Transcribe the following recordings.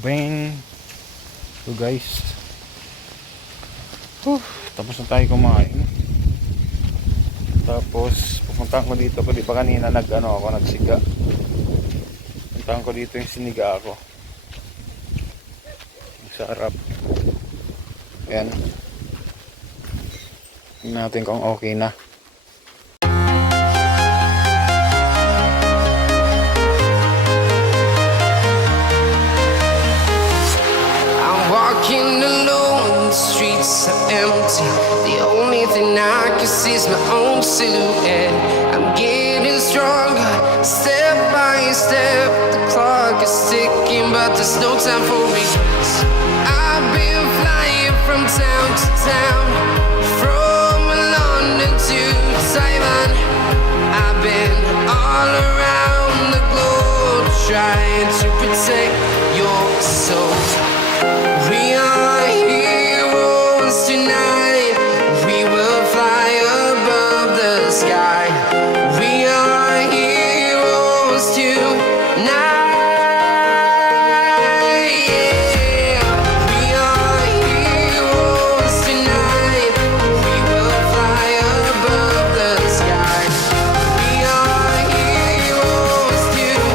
Bang. So guys, tapos na tayo kumain. Tapos pupuntahan ko dito, di ba kanina nagsiga. Pupuntahan ko dito yung siniga ako. Ang sarap. Ayan. Tingnan natin kung okay na. Walking alone, the streets are empty. The only thing I can see is my own silhouette. I'm getting stronger, step by step. The clock is ticking, but there's no time for regrets. I've been flying from town to town, from London to Taiwan. I've been all around the globe, trying to protect your soul. We are heroes tonight. We will fly above the sky. We are heroes tonight. Yeah. We are heroes tonight. We will fly above the sky. We are heroes tonight.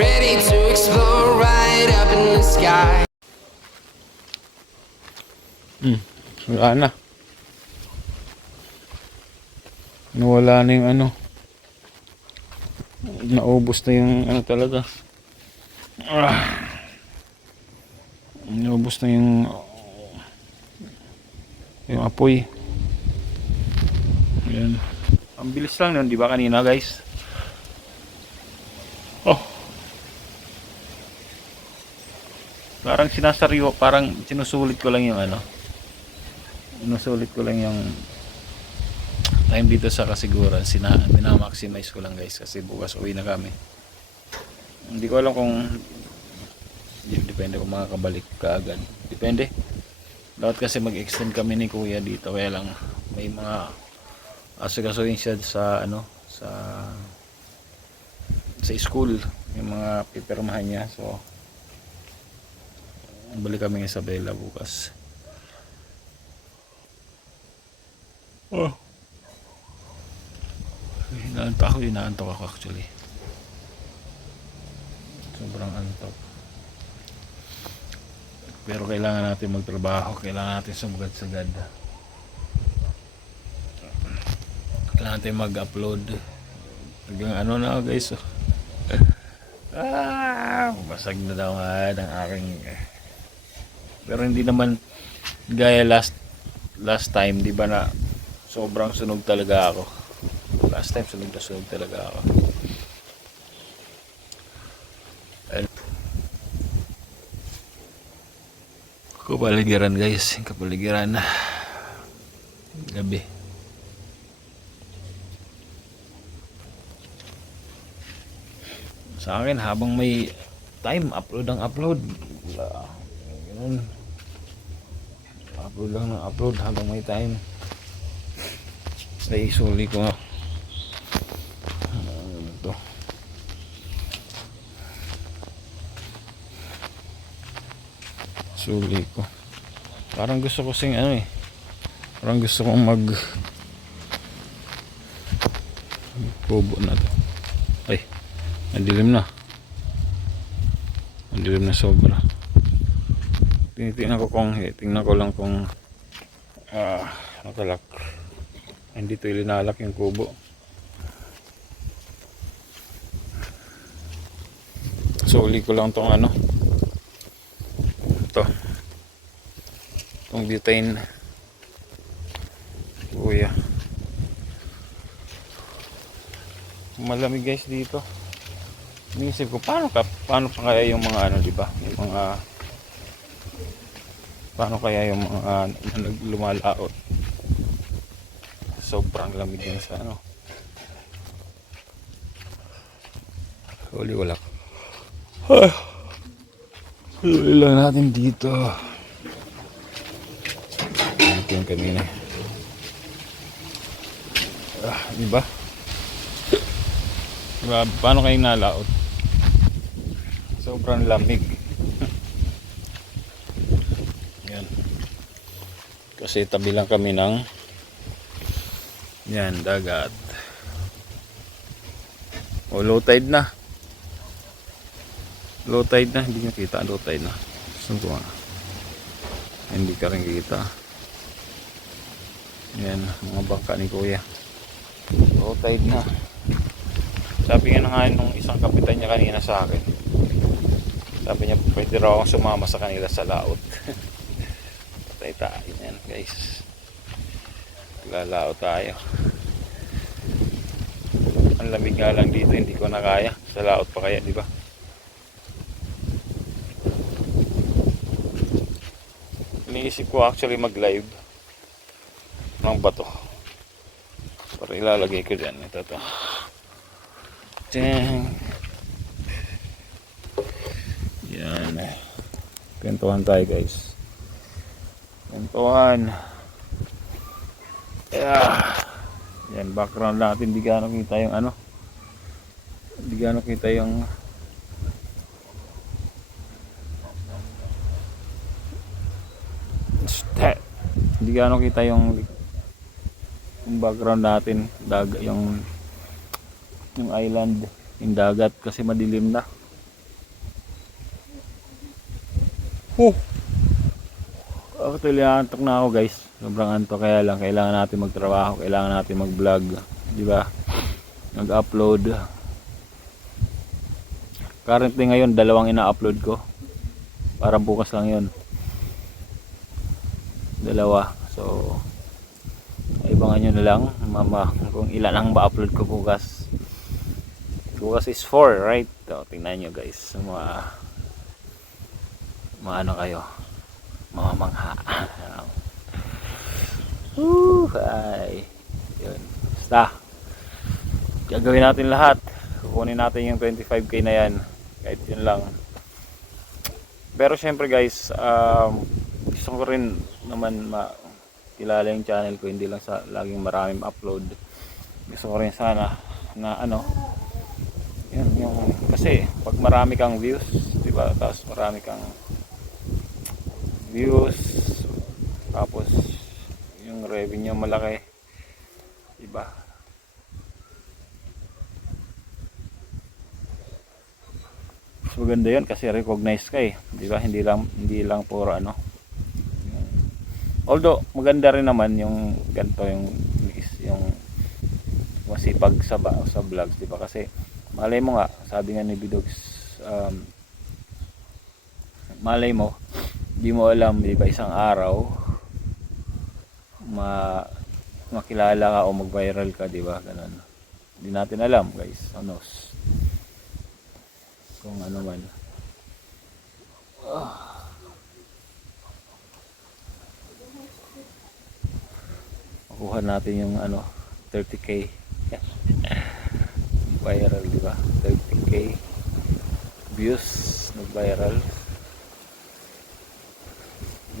Ready to explore right up in the sky. Wala na. Nawala na yung naubos na yung talaga. Naubos na yung apoy. Ayan. Ang bilis lang nun, di ba kanina guys? Parang sinasariwa, parang sinusulit ko lang yung sinusulit ko lang yung time dito sa kasiguran. Minamaximize ko lang guys kasi bukas uwi na kami. Hindi ko alam kung depende kung makakabalik kaagad. Depende. Dapat kasi mag-extend kami ni kuya dito, kaya lang may mga asukasuin siya sa sa school, yung mga pipirmahan niya. So balik kami ng Isabela bukas. Inaantok ako actually. Sobrang antok. Pero kailangan natin magtrabaho, kailangan natin sumugad-sagad. Kailangan natin mag-upload. Hanggang na guys. Basag na daw nga ng aking pero hindi naman gaya last time, di ba, na sobrang sunog talaga ako. Last time sunog talaga ako. Kapaligiran guys, kapaligiran na gabi. Sa akin habang may time, upload ganun. Upload habang may time. Ay, suli ko nga. Ito. Suli ko. Parang gusto ko parang gusto kong kubo na to. Ay, madilim na. Madilim na sobra. Tingnan ko lang kung nakalak. Hindi to ilinalak yung kubo. So uli ko lang tong itong butane. Kuya, malamig guys dito. Inisip ko paano pa kaya yung mga di ba? Yung mga paano kaya yung mga lumalaot sobrang lamig yan sa ano. Huli wala. Huli lang natin dito. Ito yung kanina. Diba? Grabe, paano kayo nalaot? Sobrang lamig. Yan. Kasi tabi lang kami ng yan, dagat. O, low tide na. Low tide na, hindi nyo kita, low tide na. Saan ko nga? Hindi ka rin kita. Yan, mga bangka ni kuya. Low tide na. Sabi nga na nga nung isang kapitan niya kanina sa akin. Sabi niya, pwede raw akong sumama sa kanila sa laot. Patay tayo yan, guys. Lalaot tayo. Ang lamig nga lang dito, hindi ko na kaya. Sa laot pa kaya, di ba? Iniisip ko actually mag-live ng bato. Para ilalagay ko dyan. Ito to. Dang. Yan. Kwentuhan tayo, guys. Kwentuhan. Yan, background natin. Di gaano kita yung ano. Di gaano kita yung hindi gaano kita yung background natin, yung island, yung dagat kasi madilim na. Actually antok na ako, guys. Sobrang antok, kaya lang kailangan natin magtrabaho, kailangan natin mag-vlog, di ba? Mag-upload. Currently ngayon 2 ina-upload ko. Parang bukas lang 'yon. 2. So ibangan nyo na lang mama kung ilan ang ma-upload ko bukas. Bukas is 4, right? So, tingnan nyo, guys. Mga ano kayo, mamamangha. Ay yun, basta gagawin natin lahat. Kukunin natin yung 25k na yan, kahit yun lang. Pero syempre, guys, gusto ko rin naman kilala yung channel ko, hindi lang sa laging maraming upload. Gusto ko rin sana na ano, yun, yung kasi pag marami kang views, di ba, tapos marami kang views, tapos yung revenue malaki, di ba? Maganda yun kasi recognized ka eh, di ba? Hindi lang puro ano. Although maganda rin naman yung ganito, yung masipag sa vlogs, di ba? Kasi malay mo nga, sabi nga ni Bidogs, malay mo, di mo alam, di ba, isang araw makilala ka o mag-viral ka, di ba? Ganun. Hindi natin alam, guys. Ano kung ano man. Makuha natin yung ano 30k viral, di ba? 30k views nag-viral.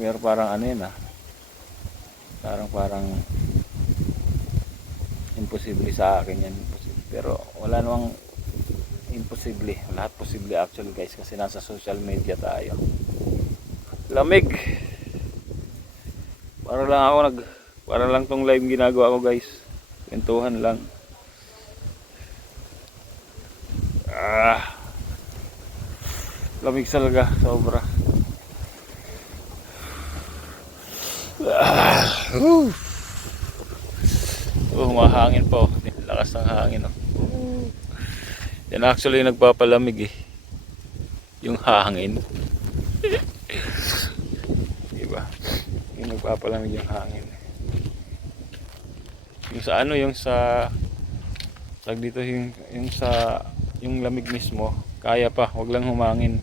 Pero parang ano yun, parang imposible sa akin yan. Pero wala namang imposible, lahat posible actually, guys, kasi nasa social media tayo. Lamig. Para lang tong live ginagawa ko, guys. Kwentuhan lang. Lamig talaga, sobra. Mahangin po. Lakas ng hangin, Yan actually nagpapalamig eh. Yung hangin. Diba? Yung nagpapalamig yung hangin. Yung sa ano, yung sa dito, yung lamig mismo, kaya pa, wag lang humangin.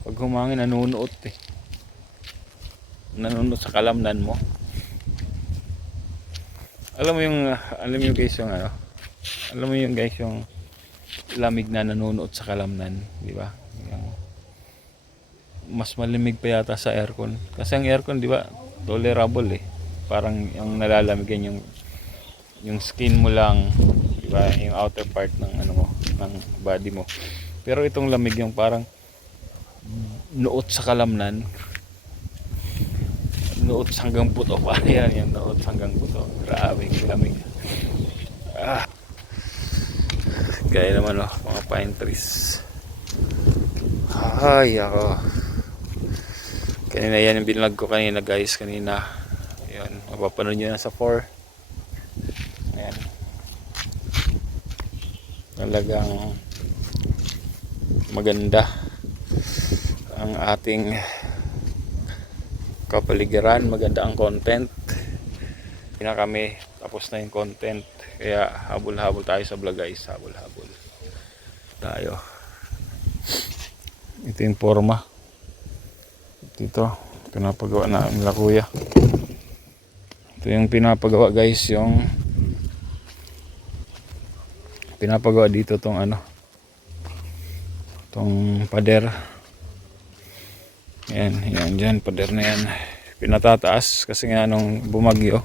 Pag humangin, nanunuot eh. Nanunuot sa kalamnan mo. alam mo yung guys yung ano, alam mo yung guys yung lamig na nanunuot sa kalamnan, di ba? Yung mas malamig pa yata sa aircon. Kasi ang aircon, di ba, tolerable eh. Parang yung nalalamigan yung skin mo lang, di ba? Yung outer part ng ano mo, ng body mo. Pero itong lamig yung parang nuot sa kalamnan. Nuot hanggang buto pa. Yan, yung nuot hanggang buto. Grabe, lamig. Ah. Gaya naman oh, mga pine trees. Ay, ako. Kanina yan yung binlog ko kanina guys, kanina. Ayan, mapapanood nyo na sa 4. Ayan. Talagang maganda ang ating kapaligiran, maganda ang content. Hindi na kami, tapos na yung content. Kaya habol-habol tayo sa vlog guys, habol-habol tayo. Ito yung forma. Ito pinapagawa na nila kuya. Ito yung pinapagawa guys, yung pinapagawa dito tong ano, tong pader. Yan, yan dyan, pader na yan. Pinatataas kasi nga nung bumagyo,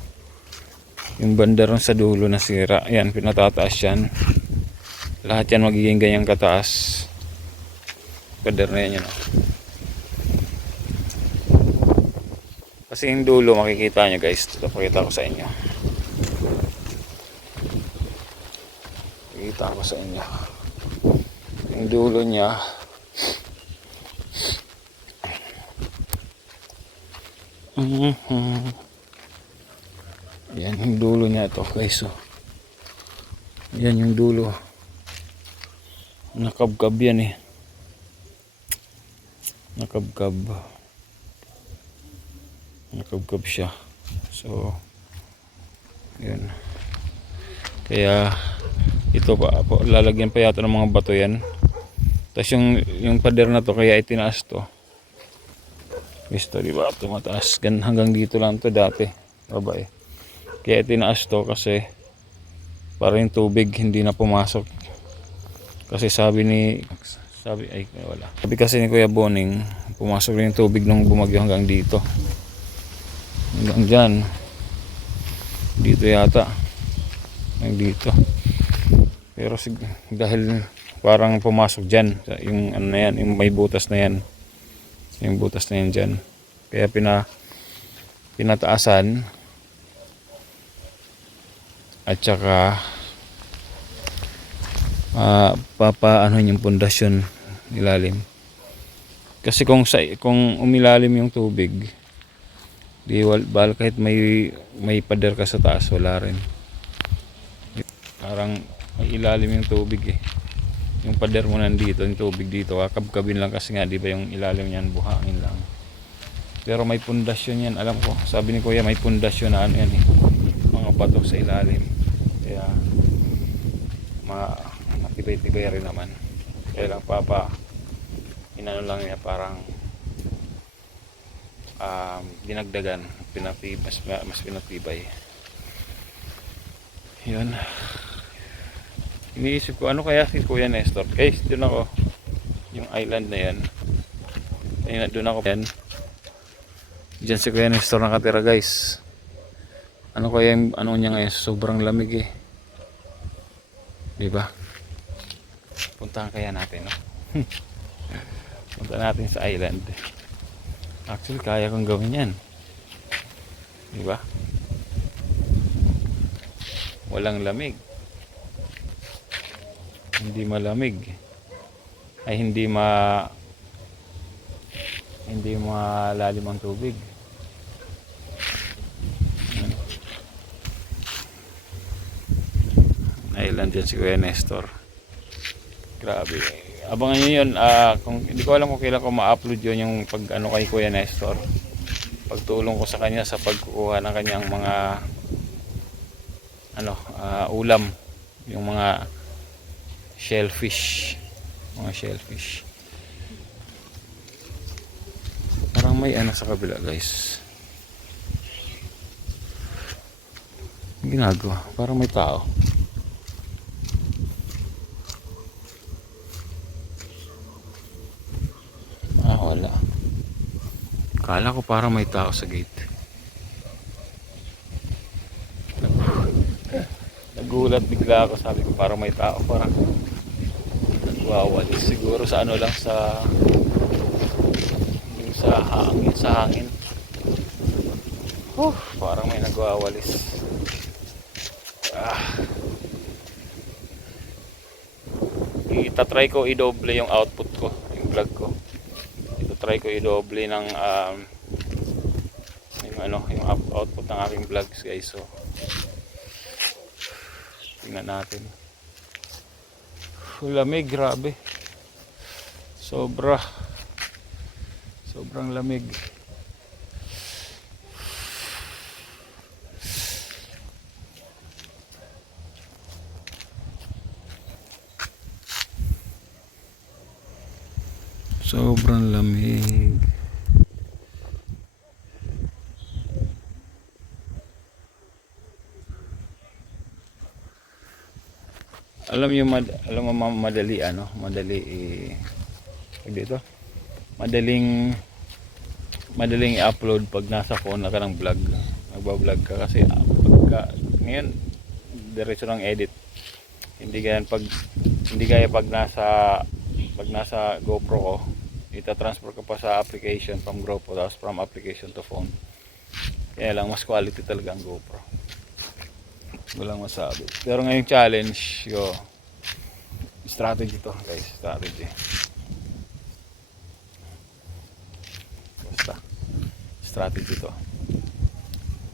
yung bandaron sa dulo na sira. Yan, pinatataas yan. Lahat yan magiging ganyang kataas. Pader na yan, yun. Kasi yung dulo makikita nyo guys. Ito pakita ko sa inyo. Pakita ko sa inyo. Yung dulo niya, yan yung dulo niya ito guys. So, yan yung dulo. Nakabkab yan eh. Nakabkab siya. So yan. Kaya ito pa lalagyan pa yata ng mga bato yan. Tapos yung pader na to kaya itinaas to. Gusto diba tumataas hanggang dito lang to dati. Babae. Kaya itinaas to kasi para yung tubig hindi na pumasok. Kasi sabi kasi ni Kuya Boning, pumasok rin yung tubig nung bumagyo hanggang dito. Hanggang dyan. Dito yata. Hanggang dito. Pero dahil parang pumasok dyan, yung ano na yan, yung may butas na yan. Yung butas na yan dyan. Kaya pinataasan. At saka papaano yung pundasyon ilalim. Kasi kung umilalim yung tubig, di kahit may pader ka sa taas, wala rin. Parang may ilalim yung tubig eh. Yung pader mo nandito, yung tubig dito, kakabkabin lang kasi nga, di ba yung ilalim niyan, buhangin lang. Pero may pundasyon yan, alam ko. Sabi ni Kuya, may pundasyon na ano yan eh. Mga bato sa ilalim. Kaya matibay-tibay rin naman. Kaya lang inano lang niya parang dinagdagan, mas pinatibay. Yun. Iniisip ko ano kaya si Kuya Nestor. Guys, doon ako. Yung island na yan. Ayun, doon ako yan. Diyan si Kuya Nestor nakatira guys. Ano kaya yung ano niya ngayon? Sobrang lamig eh. Diba? Puntahan kaya natin, no? Punta natin sa island. Actually, kaya kong gawin yan. Diba? Walang lamig. Hindi malamig. Ay hindi malalim ang tubig. Island yan si Kuya Nestor. Grabe. Abangan nyo yun. Kung, hindi ko alam kung kailan ko ma-upload yun yung pag ano kay Kuya Nestor. Pagtulong ko sa kanya sa pagkukuha ng kanyang mga ulam. Yung mga shellfish. Mga shellfish. Parang may ano sa kabila guys. Ginagawa, parang may tao. Wala. Kala ko parang may tao sa gate. Nagulat bigla ako, sabi ko parang may tao, parang nagwawalis siguro sa ano lang, sa yung sa hangin. Parang may nagwawalis. Itatry ko i-double yung output ko, yung vlog ko. Itatry ko i-double ng yung output ng aking vlogs, guys. So tingnan natin. Lamig, grabe. Sobrang lamig. Sobrang lamig. Alam mo madali dito. Madaling i-upload pag nasa phone ka ng vlog. Nagba-vlog ka kasi pagka ngayon diretso ng edit. Hindi gaya pag nasa GoPro ko, ita-transfer ko pa sa application from GoPro, tapos from application to phone. Kaya lang mas quality talaga ang GoPro. Walang masabi. Pero ngayong challenge ko, strategy to, guys, strategy. Basta strategy to.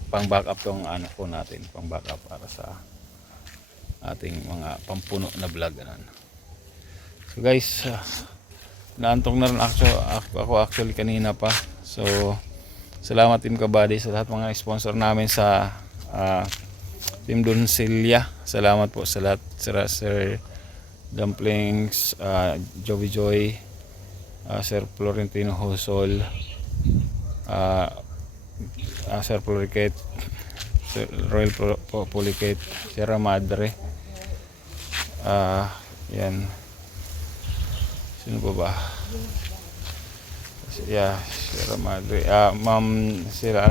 Pang backup tong phone natin, pang backup para sa ating mga pampuno na vlog ganun. So guys, naantok na rin ako actually kanina pa. So salamat Team Kabady sa lahat mga sponsor namin sa Team Doncella. Salamat po sa lahat, Sir Dumplings, Joey Joy, Sir Florentino Hosol, Sir Floriket, Sir Royal Poliket, Sierra Madre, yan. Sino ba? Yeah, Sierra Madre. Sila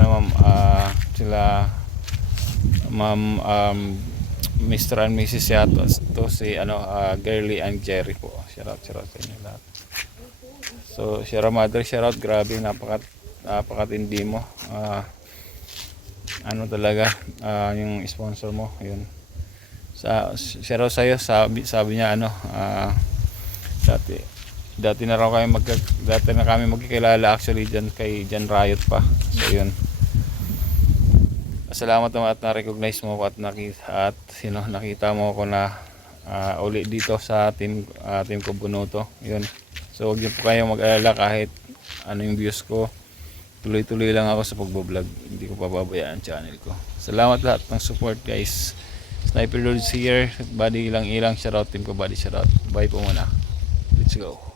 Ma'am Mr. and Mrs. Yato, to si Girly and Jerry po. Shout out sa inyo lahat. So Sierra Madre, shout out, grabe, napakatindi mo. Talaga yung sponsor mo, yun. Shout out sa'yo, sabi niya dati na kami magkikilala actually diyan kay Jan Riot pa. So yun. Salamat naman at na-recognize mo ko at nakita mo ko na uli dito sa team ko Bunuto. Yun. So huwag niyo po kayong mag-alala kahit yung views ko. Tuloy-tuloy lang ako sa pagbo-vlog. Hindi ko pababayaan ang channel ko. Salamat lahat ng support, guys. Sniper Lords here. Body ilang shout out, Team Kabady, shout out. Bye po muna. Let's go.